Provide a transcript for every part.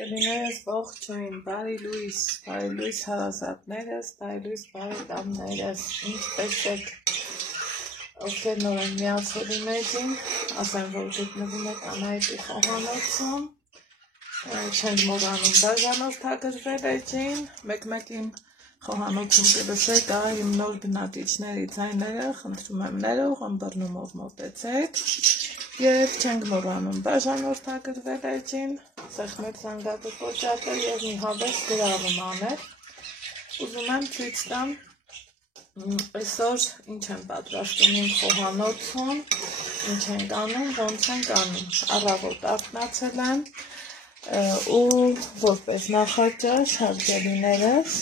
Սարգելիներս ողջույն, բարի լույս հարազատներս, բարի լույս բարեկամներս, ինչպես եք ովքեր նոր են միացել իմ էջին, ասեմ, որ գտնվում եք Անահիտի խոհանոցում, չենք մոռանում բաժանորդագրվել էջին, մեկ-մեկ իմ խոհանոցում կլսեք իմ նոր բնակիչների ձայները, խնդրում եմ ներող, ըմբռնումով մոտեցեք և չենք մոռանում բաժանորդագրվել էջին, սեղմել զանգակը կոճակը և մի հավես գրառում անել, ուզում եմ ցույց տամ այսօր ինչ եմ պատրաստում իմ խոհանոցում, ինչ ենք անում, ոնց ենք անում, առավոտ արթնացել եմ ու որպես նախաճաշ հարգելիներս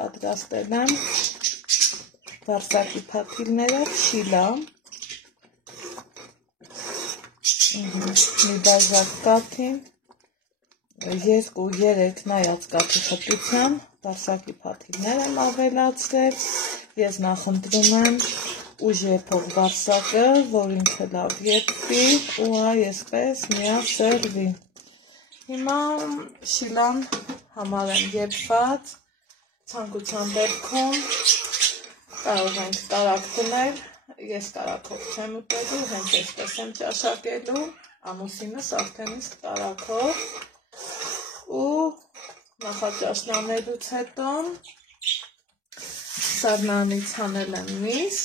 պատրաստել եմ վարսակի փաթիլները, շիլա, մի բաժակ կաթին, 2-3 նայած կաթի խտության վարսակի փաթիլներ եմ ավելացրել, ես նախընտրում եմ ուժ եփող վարսակը, որ ինքը լավ եփվի ու այսպես միասերվի։ Հիմա շիլան համարեմ եփված, ցանկության դեպքում կարող ենք տարակ դնել, ես տարակով չեմ ուտելու, հենց այսպես եմ ճաշակելու, ամուսինս արդեն իսկ տարակով ու նախաճաշն անելուց հետո սառնարանից հանել եմ միս,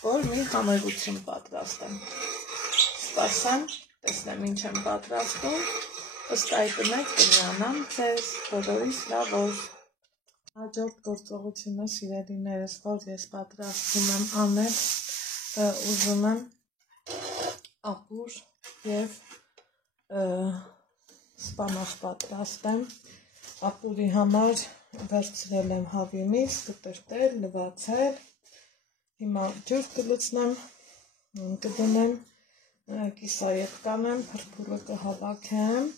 որ մի համեղություն պատրաստեմ։ Սպասեմ, տեսնեմ ինչ եմ պատրաստում, ըստ այդմ եք կմիանամ ձեզ, բոլորիս լավով։ Հաջորդ գործողությունը սիրելիներս, որ ես պատրաստում եմ անել, ուզում եմ ապուր և սպանախ պատրաստեմ, ապուրի համար վերցրել եմ հավի միս, կտրտել, լվացել, հիմա ջուր կլցնեմ, կդնեմ, կիսայետ կանեմ, փրփուրը կհավաքեմ,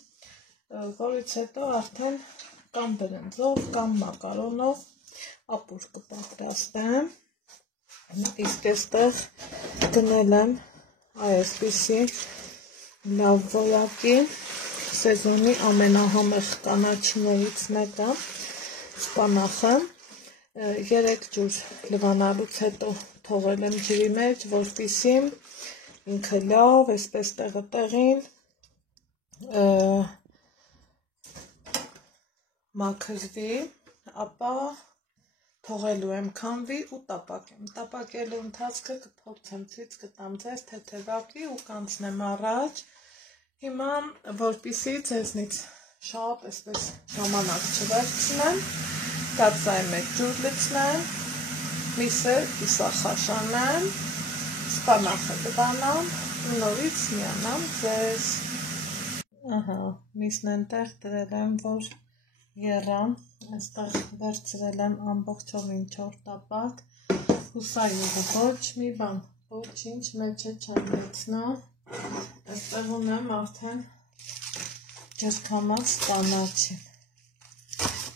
որից հետո արդեն կամ բրնձով, կամ մակարոնով ապուր կպատրաստեմ, իսկ այստեղ գնել եմ այսպիսի լավ որակի սեզոնի ամենահամեղ կանաչիներից մեկը, սպանախը, 3 ջուր լվանալուց հետո թողել եմ ջրի մեջ, որպեսզի ինքը լավ, այսպես տեղը-տեղին մաքրվի, ապա թողելու եմ քամվի ու տապակեմ։ Տապակելու ընթացքը կփորձեմ ցույց կտամ ձեզ թեթևակի ու կանցնեմ առաջ։ Հիմա որպեսզի ձեզնից շատ այսպես ժամանակ չվերցնեմ, կաթսայի մեջ ջուր լցնեմ, միսը կիսախաշանեմ, սպանախը կբանամ ու նորից միանամ ձեզ։ Ահա, միսն այնտեղ դրել եմ, որ եռամ, այստեղ վերցրել եմ ամբողջովին 4 տապակ, հուսայով ոչ մի բան, ոչինչ մեջը չեմ լցնա, այստեղ ունեմ արդեն ջրքամած կանաչին,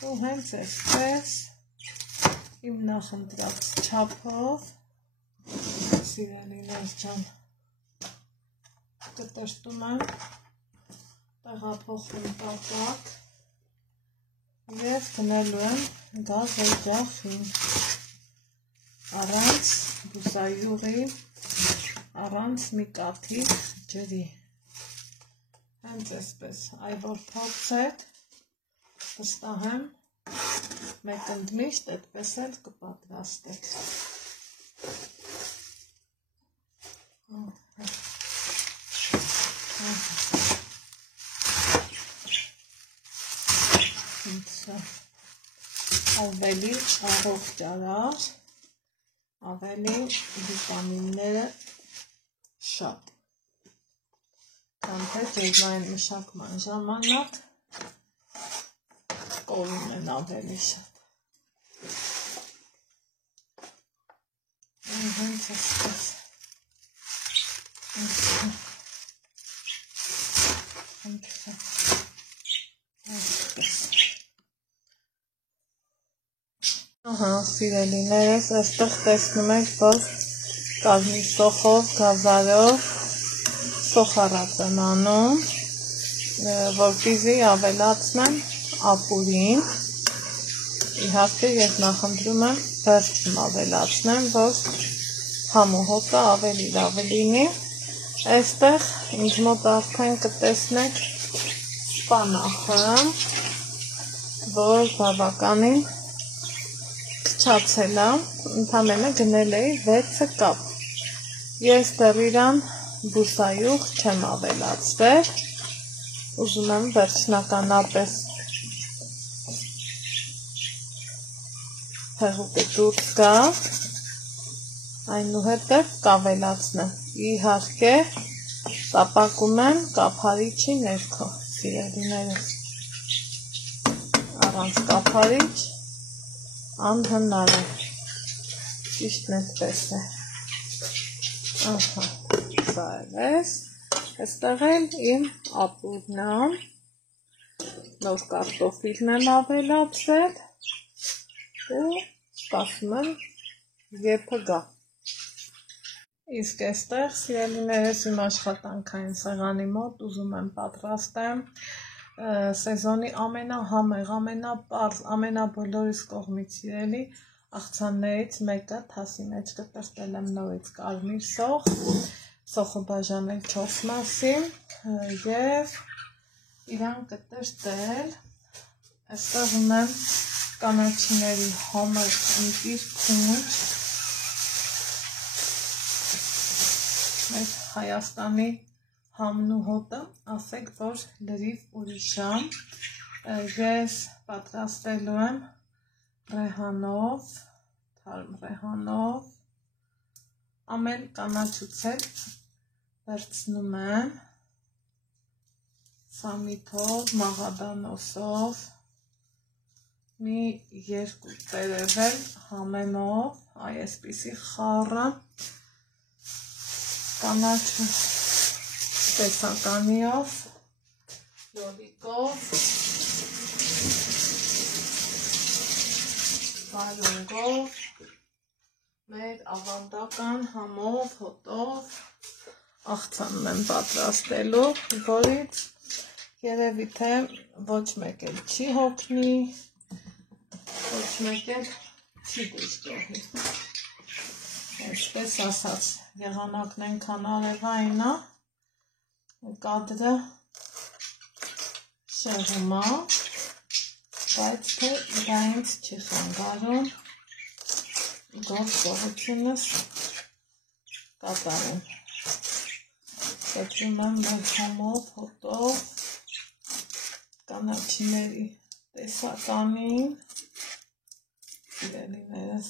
ու հենց այսպես իմ նախընտրած չափով, սիրելիներ ջան, կտրտում եմ, տեղափոխում տապակ և գնելու եմ գազ օջախին, առանց բուսայուղի, առանց մի կաթի ջրի, հենց այսպես, այ որ փորձեք, վստահ եմ, մեկ ընդմիշտ այդպես էլ կպատրաստեք։ Ավելի առողջ արար, ավելի վիտամինները շատ, քան թե ջերմային մշակման ժամանակ կորում են ավելի շատ։ Հենց այսպես, ահա, սիրելիներս, այստեղ տեսնում եք, որ կազմի սոխով, գազարով, սոխարած եմ անում, որպեսզի ավելացնեմ ապուրին, իհարկե ես նախընտրում եմ վերջում ավելացնեմ, որ համու հոտը ավելի լավ լինի, այստեղ ինձ մոտ արդեն կտեսնեք սպանախը, որ բավականին քչացել է, ընդամենը գնել էի 6 կապ, ես դեռ իրան բուսայուղ չեմ ավելացրել, ուզում եմ վերջնականապես հեղուկը դուրս գա, այնուհետև կավելացնեմ, իհարկե տապակում եմ կափարիչի ներքո, սիրելիներս, առանց կափարիչ անհնար է, ճիշտն այդպես է, ահա, սա էս, այստեղ էլ իմ ապուրն է, նոր կարտոֆիլն եմ ավելացրել ու սպասում եմ երբը գա։ Իսկ այստեղ սիրելիներս իմ աշխատանքային սեղանի մոտ ուզում եմ պատրաստեմ սեզոնի ամենահամեղ, ամենապարզ, ամենաբոլորիս կողմից սիրելի աղցաններից մեկը թասի մեջ կտրտել եմ նորից կարմիր սոխ, սոխը բաժանել 4 մասի և իրան կտրտել, այստեղ ունեմ կանաչիների համեղ ընտիր փունջ, մեր Հայաստանի համն ու հոտը, ասեք, որ լրիվ ուրիշ եմ, ես պատրաստելու եմ ռեհանով, թարմ ռեհանով, ամեն կանաչուց էլ վերցնում եմ սամիթով, մաղադանոսով, մի 2 տերևել համեմով, այսպիսի խառը, կանաչու տեսականիով, լոլիկով, վարունգով, մեր ավանդական համով, հոտով, աղցանն եմ պատրաստելու, որից երևի թե ոչ մեկ էլ չի հոգնի, ոչ մեկ էլ չի դժգոհի, այսպես ասած, եղանակն ենքան արևային է, կադրը շեղում է, բայց թե իրա ինձ չի խանգարում, գործողությունս կատարում, կտրում եմ մեր համով, հոտով, կանաչիների տեսականին, սիրելիներս,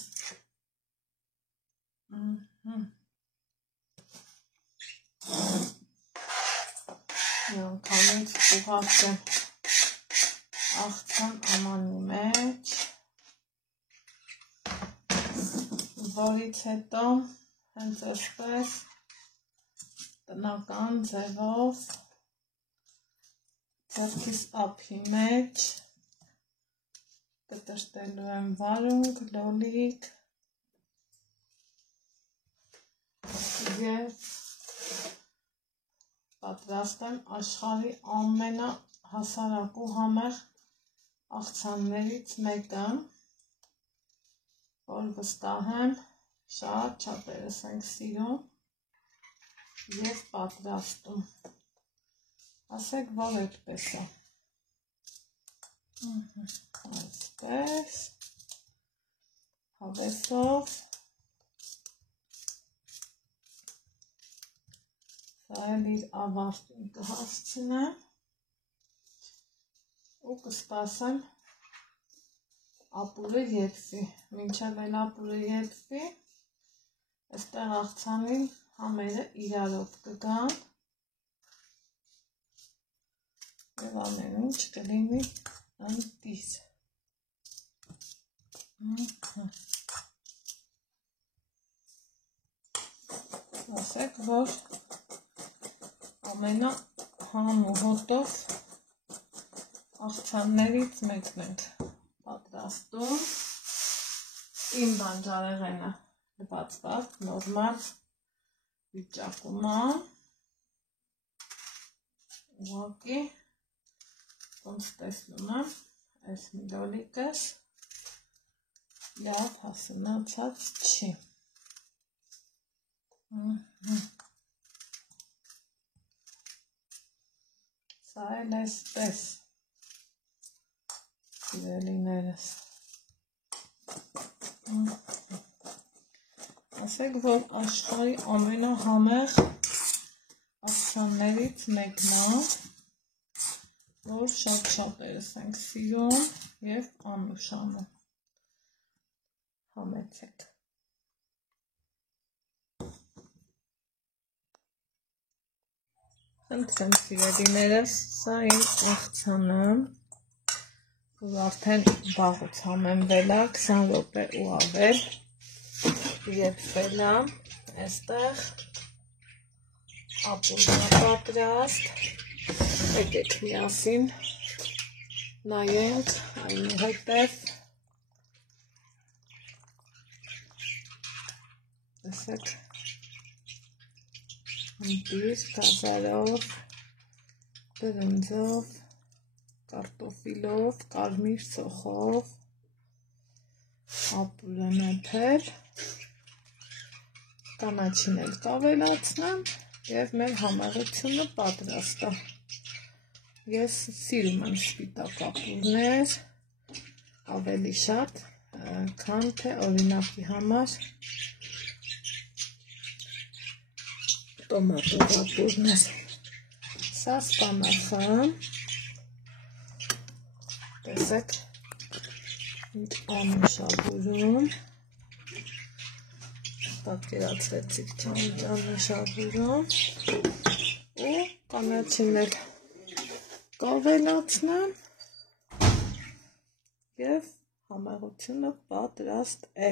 Միանգամից ուղարկեմ աղցան ամանի մեջ, որից հետո հենց այսպես տնական ձևով ձեռքիս ափի մեջ կտրտելու եմ վարունգ, լոլիկ և պատրաստեմ աշխարհի ամենահասարակ ու համեղ աղցաններից մեկը, որ վստահ եմ շատ շատերս ենք սիրում և պատրաստում, ասեք, որ այդպես է, այսպես, հավեսով, սա էլ իր ավարտին կհասցնեմ ու կսպասեմ ապուրը ելվի, մինչև էլ ապուրը ելվի, այստեղ աղցանին համերը իրարով կգան և ամեն ինչ կլինի ընտիր, ասեք, որ ամենահամու հոտով աղցաններից մեկն ենք պատրաստում, իմ բանջարեղենը լվացված, նորմալ վիճակում է, ուղղակի ոնց տեսնում եմ, այս մի լոլիկս լավ հասունացած չի։ Սա էլ այսպես, սիրելիներս։ Ասեք, որ աշխարհի ամենահամեղ ակցիաներից մեկն է, որ շատ-շատերս ենք սիրում և անուշանում։ Համեցեք։ Խնդրեմ սիրելիներս, սա իմ աղցանը, որ արդեն վաղուց համեմվել է, 20 րոպե ու ավել, եփվել է, այստեղ ապուրն է պատրաստ, եկեք միասին նայենք, այնուհետև տեսեք ընտիր, գազարով, բրնձով, կարտոֆիլով, կարմիր սոխով, ապուր եմ եփել, կանաչին էլ կավելացնեմ և մեր համեղությունը պատրաստ է։ Ես սիրում եմ սպիտակ ապուրներ, ավելի շատ, քան թե օրինակի համար տոմատով ապուրներ։ Սա սպանախան, տեսեք, անուշ ապուրում, պատկերացրեցիք թե ինչ անուշ ապուրում, ու կանաչին էլ կավելացնեմ և համեղությունը պատրաստ է։